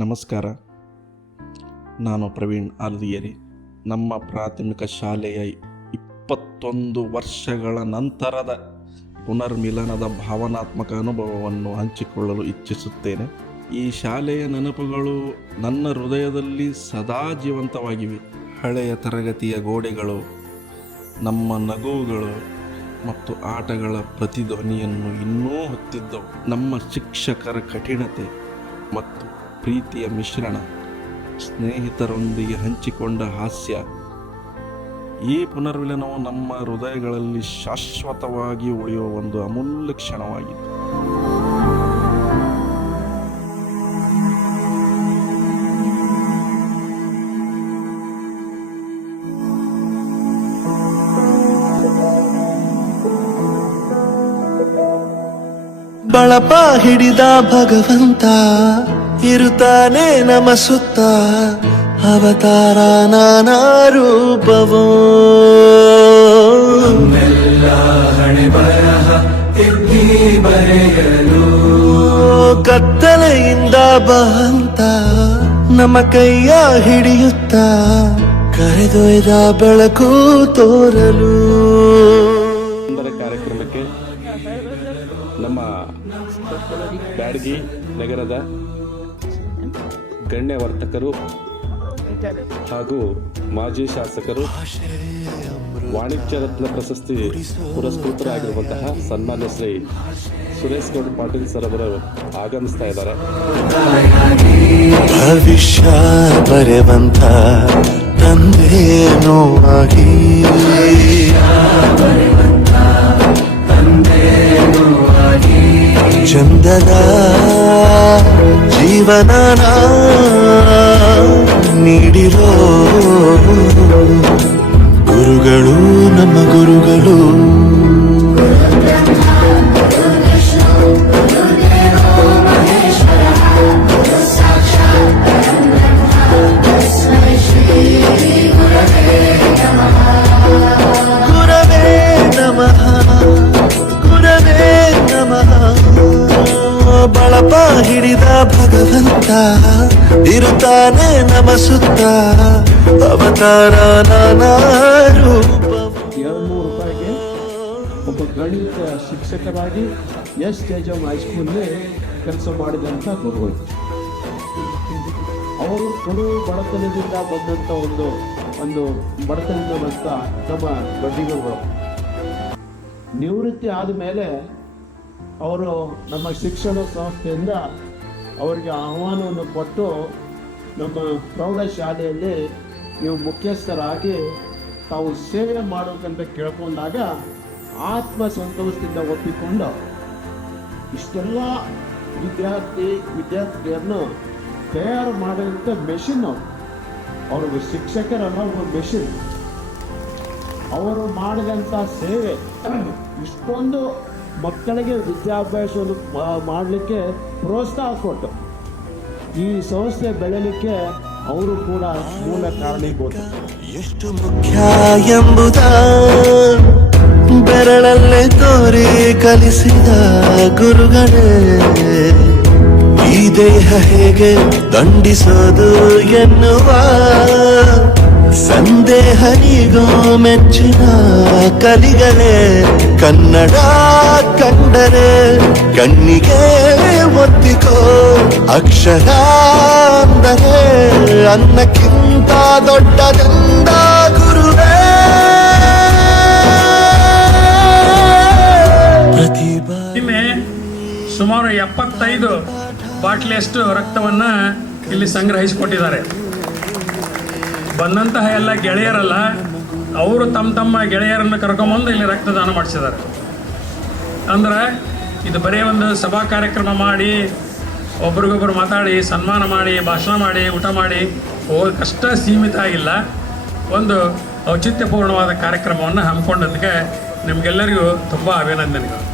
ನಮಸ್ಕಾರ. ನಾನು ಪ್ರವೀಣ್ ಆಲ್ದಿಯರಿ. ನಮ್ಮ ಪ್ರಾಥಮಿಕ ಶಾಲೆಯ 21 ವರ್ಷಗಳ ನಂತರದ ಪುನರ್ಮಿಲನದ ಭಾವನಾತ್ಮಕ ಅನುಭವವನ್ನು ಹಂಚಿಕೊಳ್ಳಲು ಇಚ್ಛಿಸುತ್ತೇನೆ. ಈ ಶಾಲೆಯ ನೆನಪುಗಳು ನನ್ನ ಹೃದಯದಲ್ಲಿ ಸದಾ ಜೀವಂತವಾಗಿವೆ. ಹಳೆಯ ತರಗತಿಯ ಗೋಡೆಗಳು, ನಮ್ಮ ನಗುಗಳು ಮತ್ತು ಆಟಗಳ ಪ್ರತಿಧ್ವನಿಯನ್ನು ಇನ್ನೂ ಹೊತ್ತಿದ್ದವು. ನಮ್ಮ ಶಿಕ್ಷಕರ ಕಠಿಣತೆ ಮತ್ತು ಪ್ರೀತಿಯ ಮಿಶ್ರಣ, ಸ್ನೇಹಿತರೊಂದಿಗೆ ಹಂಚಿಕೊಂಡ ಹಾಸ್ಯ, ಈ ಪುನರ್ಮಿಲನವು ನಮ್ಮ ಹೃದಯಗಳಲ್ಲಿ ಶಾಶ್ವತವಾಗಿ ಉಳಿಯುವ ಒಂದು ಅಮೂಲ್ಯ ಕ್ಷಣವಾಗಿತ್ತು. ಬಳಪ ಹಿಡಿದ ಭಗವಂತ ಇರುತ್ತಾನೆ ನಮ ಸುತ್ತ, ಅವತಾರ ನಾನಾ ರೂಪವೋ. ನಮ್ಮೆಲ್ಲ ಹಣೆ ಬರಹ ತಿದ್ದಿ ಬರೆಯಲು ಕತ್ತಲೆಯಿಂದ ಬಂತ ನಮ್ಮ ಕೈಯ ಹಿಡಿಯುತ್ತ, ಕರೆದೊಯ್ದ ಬೆಳಕು ತೋರಲು. ಕಾರ್ಯಕ್ರಮಕ್ಕೆ ನಮ್ಮ ಬ್ಯಾಡಗಿ ನಗರದ ಗಣ್ಯ ವರ್ತಕರು ಹಾಗೂ ಮಾಜಿ ಶಾಸಕರು, ವಾಣಿಜ್ಯ ರತ್ನ ಪ್ರಶಸ್ತಿ ಪುರಸ್ಕೃತರಾಗಿರುವಂತಹ ಸನ್ಮಾನ್ಯ ಶ್ರೀ ಸುರೇಶ್ ಗೌಡ ಪಾಟೀಲ್ ಸರ್ ಅವರು ಆಗಮಿಸ್ತಾ ಇದ್ದಾರೆ. ಭವಿಷ್ಯ ಬರೆವಂತ ತಂದೇನೋ ಆಗಿ, ಚಂದದ ಜೀವನ ನೀಡಿರೋ ಗುರುಗಳು ನಮ್ಮ ಗುರುಗಳು. ಗುರವೇ ನಮಃ, ಗುರವೇ ನಮಃ. ಬಳಪ ಹಿಡಿದ ಭಗವಂತ ಇರುತ್ತಾನೆ ನಮ ಸುತ್ತ, ಅವತಾರ ನಾನಾ ರೂಪ. 200 ರೂಪಾಯಿಗೆ ಒಬ್ಬ ಗಣಿತ ಶಿಕ್ಷಕರಾಗಿ SJM ಹೈಸ್ಕೂಲ್ನಲ್ಲಿ ಕೆಲಸ ಮಾಡಿದಂಥ ಗುರುಗಳು. ಅವರು ಕಡು ಬಡತನದಿಂದ ಬಂದಂಥ ಒಂದು ಬಡತನದಿಂದ ಬಂದ ನಮ್ಮ ಬಡ್ಡಿಗಳು. ನಿವೃತ್ತಿ ಆದಮೇಲೆ ಅವರು ನಮ್ಮ ಶಿಕ್ಷಣ ಸಂಸ್ಥೆಯಿಂದ ಅವರಿಗೆ ಆಹ್ವಾನವನ್ನು ಕೊಟ್ಟು ನಮ್ಮ ಪ್ರೌಢಶಾಲೆಯಲ್ಲಿ ನೀವು ಮುಖ್ಯಸ್ಥರಾಗಿ ತಾವು ಸೇವೆ ಮಾಡಬೇಕಂತ ಕೇಳ್ಕೊಂಡಾಗ ಆತ್ಮಸಂತೋಷದಿಂದ ಒಪ್ಪಿಕೊಂಡು ಇಷ್ಟೆಲ್ಲ ವಿದ್ಯಾರ್ಥಿಯನ್ನು ತಯಾರು ಮಾಡಿದಂಥ ಮೆಷಿನ್ ಅವ್ರಿಗೆ ಶಿಕ್ಷಕರಲ್ಲ, ಒಬ್ಬ ಮೆಷಿನ್. ಅವರು ಮಾಡಿದಂಥ ಸೇವೆ ಇಷ್ಟೊಂದು ಮಕ್ಕಳಿಗೆ ವಿದ್ಯಾಭ್ಯಾಸವನ್ನು ಮಾಡಲಿಕ್ಕೆ ಪ್ರೋತ್ಸಾಹ ಕೊಟ್ಟು ಈ ಸಂಸ್ಥೆ ಬೆಳೆಯಲಿಕ್ಕೆ ಅವರು ಕೂಡ ಮೂಲ ಕಾರಣೀಭೂತ. ಎಷ್ಟು ಮುಖ್ಯ ಎಂಬುದ ಬೆರಳಲ್ಲೇ ತೋರಿ ಕಲಿಸಿದ ಗುರುಗಳೇ, ಈ ದೇಹ ಹೇಗೆ ದಂಡಿಸೋದು ಎನ್ನುವ ಸಂದೇಹ ನೀಗೋ ಮೆಚ್ಚಿನ ಕಲಿಗಳೇ. ಕನ್ನಡ ಕಂಡರೆ ಕಣ್ಣಿಗೆ ಒತ್ತಿಕೋ, ಅಕ್ಷರ ಅಂದರೆ ಅನ್ನಕ್ಕಿಂತ ದೊಡ್ಡದೆಂದ ಗುರುವೇ. ಪ್ರತಿಭಾ ಸುಮಾರು 75 ಬಾಟ್ಲಿಯಷ್ಟು ರಕ್ತವನ್ನು ಇಲ್ಲಿ ಸಂಗ್ರಹಿಸಿಕೊಟ್ಟಿದ್ದಾರೆ. ಬಂದಂತಹ ಎಲ್ಲ ಗೆಳೆಯರಲ್ಲ, ಅವರು ತಮ್ಮ ಗೆಳೆಯರನ್ನು ಕರ್ಕೊಂಬಂದು ಇಲ್ಲಿ ರಕ್ತದಾನ ಮಾಡಿಸಿದ್ದಾರೆ. ಅಂದ್ರೆ ಇದು ಬರೀ ಒಂದು ಸಭಾ ಕಾರ್ಯಕ್ರಮ ಮಾಡಿ ಒಬ್ರಿಗೊಬ್ರು ಮಾತಾಡಿ ಸನ್ಮಾನ ಮಾಡಿ ಭಾಷಣ ಮಾಡಿ ಊಟ ಮಾಡಿ ಹೋಗೋದಕ್ಕಷ್ಟೇ ಸೀಮಿತ ಆಗಿಲ್ಲ. ಒಂದು ಔಚಿತ್ಯಪೂರ್ಣವಾದ ಕಾರ್ಯಕ್ರಮವನ್ನು ಹಮ್ಮಿಕೊಂಡದಕ್ಕೆ ನಿಮಗೆಲ್ಲರಿಗೂ ತುಂಬ ಅಭಿನಂದನೆಗಳು.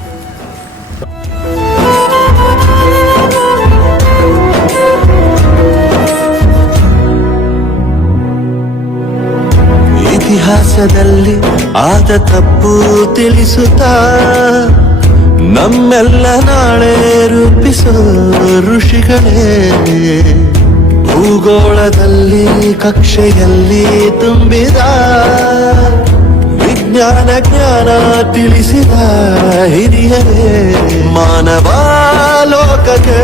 ಇತಿಹಾಸದಲ್ಲಿ ಆದ ತಪ್ಪು ತಿಳಿಸುತ್ತಾ ನಮ್ಮೆಲ್ಲ ನಾಳೆ ರೂಪಿಸೋ ಋಷಿಗಳೇ ಭೂಗೋಳದಲ್ಲಿ ಕಕ್ಷೆಯಲ್ಲಿ ತುಂಬಿದ ವಿಜ್ಞಾನ ಜ್ಞಾನ ತಿಳಿಸಿದ ಹಿರಿಯರೇ ಮಾನವ ಲೋಕಕ್ಕೆ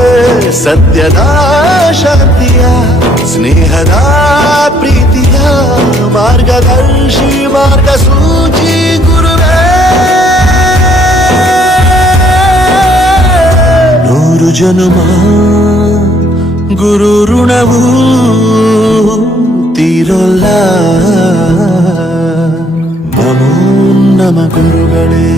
ಸತ್ಯದ ಶಾಂತಿಯ ಸ್ನೇಹದ ಪ್ರೀತಿಯ ಮಾರ್ಗದರ್ಶಿ ಮಾರ್ಗಸೂಚಿ ಗುರುವೇ. 100 ಜನುಮ ಗುರು ಋಣವು ತೀರೋಲ್ಲ. ನಮೋ ನಮ ಗುರುಗಳೇ.